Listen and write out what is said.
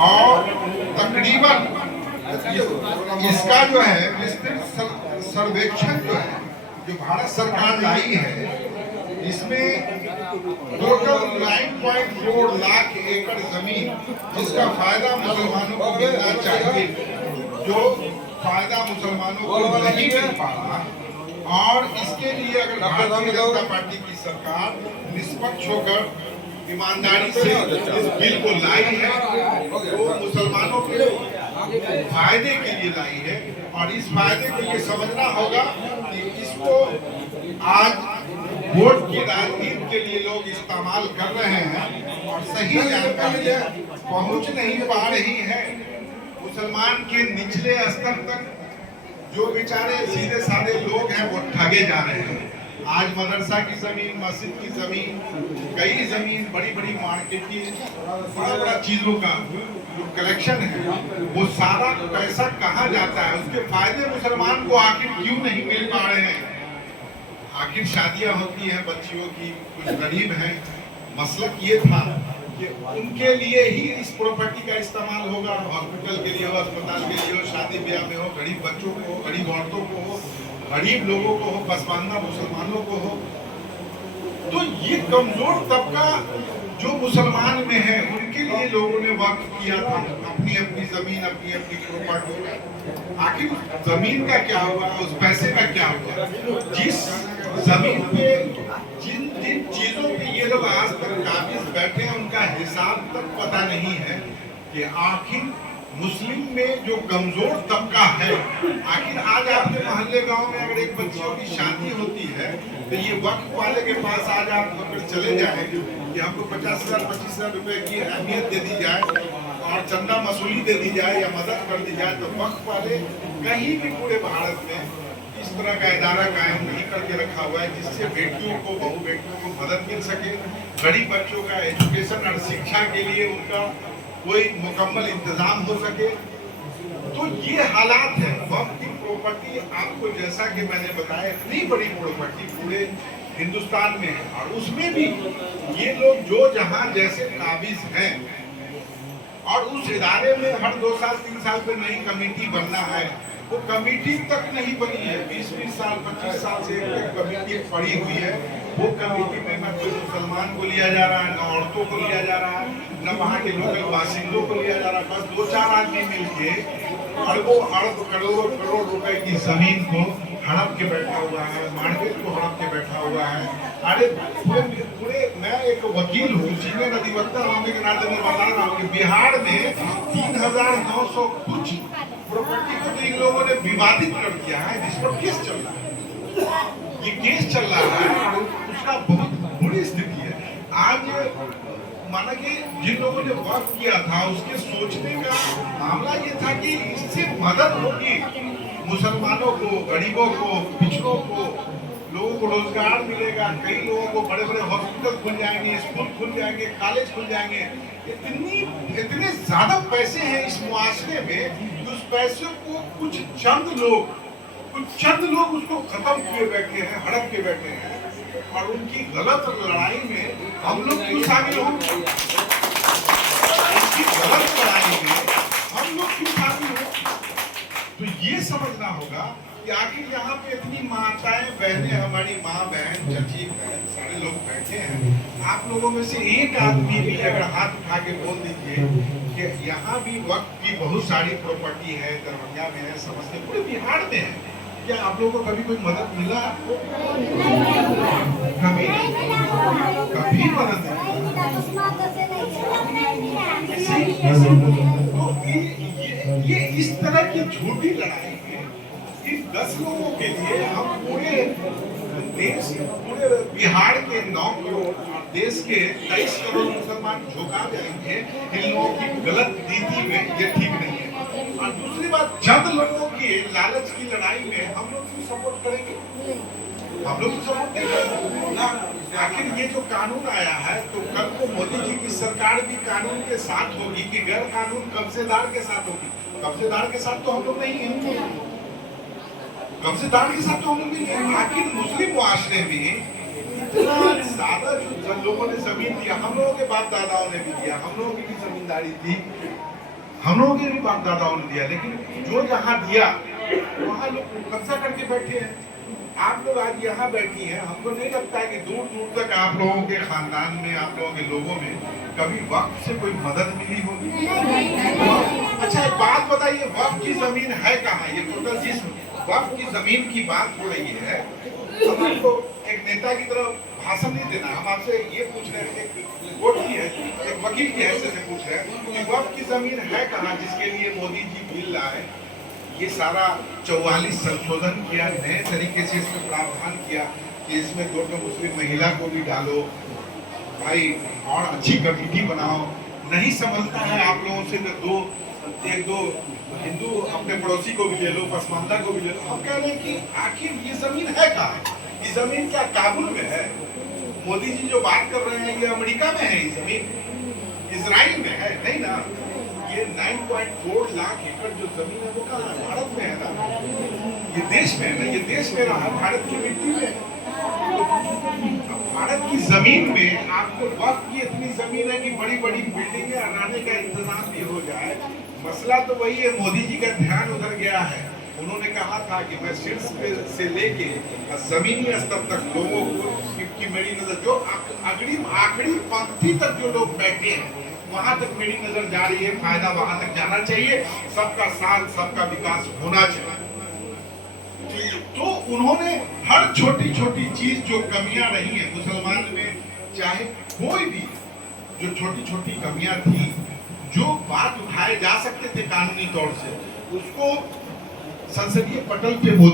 और तकरीबन इसका जो है विस्तृत सर्वेक्षण जो है जो भारत सरकार लाई है, इसमें टोटल 9.4 लाख एकड़ जमीन जिसका फायदा मुसलमानों को मिलना चाहिए, जो फायदा मुसलमानों को नहीं मिल पा रहा, और इसके लिए अगर भारतीय जनता पार्टी की सरकार निष्पक्ष होकर ईमानदारी से इस बिल को लाई है तो मुसलमानों के फायदे के लिए लाई है। और इस फायदे के लिए समझना होगा कि इसको आज वोट की राजनीति के लिए लोग इस्तेमाल कर रहे हैं और सही जानकारी पहुंच नहीं पा रही है मुसलमान के निचले स्तर तक। जो बेचारे सीधे साधे लोग हैं वो ठगे जा रहे हैं। आज मदरसा की जमीन, मस्जिद की जमीन, कई जमीन, बड़ी बड़ी मार्केट की बड़ा बड़ा चीजों का जो कलेक्शन है वो सारा पैसा कहाँ जाता है, उसके फायदे मुसलमान को आखिर क्यों नहीं मिल पा रहे हैं। आखिर शादियां होती हैं बच्चियों की, कुछ गरीब हैं, मसलक ये था कि उनके लिए ही इस प्रॉपर्टी का इस्तेमाल होगा, हॉस्पिटल के लिए हो, अस्पताल के लिए हो, शादी ब्याह में हो, गरीब बच्चों को हो, गरीब औरतों को हो, गरीब लोगों को हो, पसमानदा मुसलमानों को हो। तो ये कमजोर तबका जो मुसलमान में है उनके लिए लोगों ने वक्फ किया था अपनी अपनी जमीन, अपनी अपनी प्रॉपर्टी। आखिर जमीन का क्या हुआ, उस पैसे का क्या हुआ? जिस जमीन पे जिन जिन चीजों पे ये लोग आज तक काबिज बैठे हैं उनका हिसाब तक पता नहीं है कि आखिर मुस्लिम में जो कमजोर तबका है, आखिर आज आपके मोहल्ले गांव में अगर एक बच्चियों की शादी होती है तो ये वक्फ वाले के पास आज आप अगर चले जाए कि हमको 50,000 25,000 रुपए की अहमियत दे दी जाए और चंदा मसूली दे दी जाए या मदद कर दी जाए, तो वक्फ वाले कहीं भी पूरे भारत में इस तरह का इदारा कायम नहीं करके रखा हुआ है जिससे बेटियों को, बहु बेटियों को मदद मिल सके, गरीब बच्चों का एजुकेशन और शिक्षा के लिए उनका कोई मुकम्मल इंतजाम हो सके। तो ये हालात है। वक्फ की प्रॉपर्टी आपको जैसा कि मैंने बताया इतनी बड़ी प्रॉपर्टी पूरे हिंदुस्तान में है और उसमें भी ये लोग जो जहां जैसे काबिज हैं और उस इदारे में हर 2 साल 3 साल पे नई कमेटी बनना है, वो कमेटी तक नहीं बनी है। 20-20 साल 25 साल से एक कमेटी पड़ी हुई है। वो कमेटी में न कोई मुसलमान को लिया जा रहा है, न औरतों को लिया जा रहा है, न वहाँ के लोकल बासिंदों को लिया जा रहा है। बस 2-4 आदमी मिलके अरबों अरब करोड़ों करोड़ रुपए की जमीन को हड़प के बैठा हुआ है, मार्केट को हड़प के बैठा हुआ है। अरे पूरे मैं एक वकील हूँ, सीनियर अधिवक्ता होने के नाते मैं बता रहा हूँ कि बिहार में 3,900 कुछ प्रॉपर्टी को तो इन लोगों ने विवादित कर दिया है, जिस पर केस चल रहा है। ये केस चल रहा है और उसका बहुत बुरी स्थिति है। आज माना कि जिन लोगों ने वक्फ किया था उसके सोचने का मामला ये था कि इससे मदद होगी मुसलमानों को, गरीबों को, पिछड़ों को, लोगों को रोजगार मिलेगा, कई लोगों को बड़े बड़े हॉस्पिटल खुल जाएंगे, स्कूल खुल जाएंगे, कॉलेज खुल जाएंगे। इतने ज्यादा पैसे हैं इस मुआशरे में, उस पैसे को कुछ चंद लोग उसको खत्म किए बैठे हैं, हड़प के बैठे हैं और उनकी गलत लड़ाई में हम लोग क्यों शामिल हों? उनकी गलत लड़ाई में हम लोग क्यों शामिल हों? तो ये समझना होगा कि आखिर यहाँ पे इतनी माताएं बहनें, हमारी माँ बहन, चाची बहन, सारे लोग बैठे हैं। आप लोगों में से एक आदमी भी अगर हाथ उठा के बोल दीजिए कि यहाँ भी वक्त की बहुत सारी प्रॉपर्टी है, दरभंगा में है, समस्तीपुर, पूरे बिहार में है, क्या आप लोगों को कभी कोई मदद मिला? कभी मदद नहीं। तो ये इस तरह की झूठी लड़ाई में इन 10 लोगों के लिए हम पूरे देश, पूरे बिहार के 9 करोड़ देश के 23 करोड़ मुसलमान झोंका जाएंगे इन लोगों की गलत नीति में, ये ठीक नहीं है। और दूसरी बात, चंद लोगों की लालच की लड़ाई में हम लोग भी सपोर्ट करेंगे, हम लोग भी सपोर्ट नहीं करेंगे। आखिर ये जो कानून आया है तो कल को मोदी जी की सरकार भी कानून के साथ होगी कि गैर कानून कब्जेदार के साथ होगी? कब्जेदार के साथ तो हम लोग नहीं हैं, कब्जेदार के साथ तो हम लोग नहीं हैं। आखिर मुस्लिम मुआशरे में इतना ज्यादा जो लोगों ने जमीन दिया, हम लोगों के बाप दादाओं ने भी दिया, हम लोगों की भी जमींदारी थी, हम लोगों के भी बाप दादाओं ने दिया, लेकिन जो जहाँ दिया वहाँ लोग कब्जा करके बैठे हैं। आप लोग आज यहाँ बैठी हैं, हमको नहीं लगता है कि दूर दूर तक आप लोगों के खानदान में, आप लोगों के लोगों में कभी वक्त से कोई मदद मिली होगी। अच्छा एक बात बताइए, वक्त की जमीन है कहाँ? ये टोटल जिस वक्त की जमीन की बात हो रही है, हम आपको एक नेता की तरफ भाषण नहीं देना, हम आपसे ये पूछ रहे हैं, एक कोर्ट की है, एक वकील की हैसियत से पूछ रहे हैं कि वक्त की जमीन है कहाँ जिसके लिए मोदी जी बिल लाए, ये सारा 44 संशोधन किया, नए तरीके से इसमें प्रावधान किया कि इसमें 2 मुस्लिम महिला को भी डालो, भाई और अच्छी कमेटी बनाओ। नहीं समझता है आप लोगों से तो एक दो हिंदू अपने पड़ोसी को भी ले लो, पसमानदा को भी ले लो। हम कह रहे हैं कि आखिर ये जमीन है कहाँ? ये जमीन क्या काबुल में है? मोदी जी जो बात कर रहे हैं ये अमेरिका में है, ये जमीन इजराइल में है नहीं ना। ये 9.4 लाख एकड़ जो जमीन है वो कहाँ है? भारत में है ना, ये देश में है ना, ये देश में रहा, भारत की मिट्टी में। भारत की जमीन में आपको वक्त की इतनी जमीन है कि बड़ी बड़ी बिल्डिंगें बनाने का इंतजाम भी हो जाए। मसला तो वही है, मोदी जी का ध्यान उधर गया है। उन्होंने कहा था कि मैं शीर्ष से लेके जमीनी स्तर तक लोगों को की मेरी नजर, जो आखिरी पंक्ति तक जो लोग बैठे हैं वहां तक मेरी नजर जा रही है, फायदा वहां तक जाना चाहिए, सबका साथ सबका विकास होना चाहिए। तो उन्होंने हर छोटी छोटी चीज जो कमियां रही है मुसलमान में, चाहे कोई भी जो छोटी छोटी कमियां थी, जो बात उठाए जा सकते थे कानूनी तौर से, उसको संसदीय पटल पे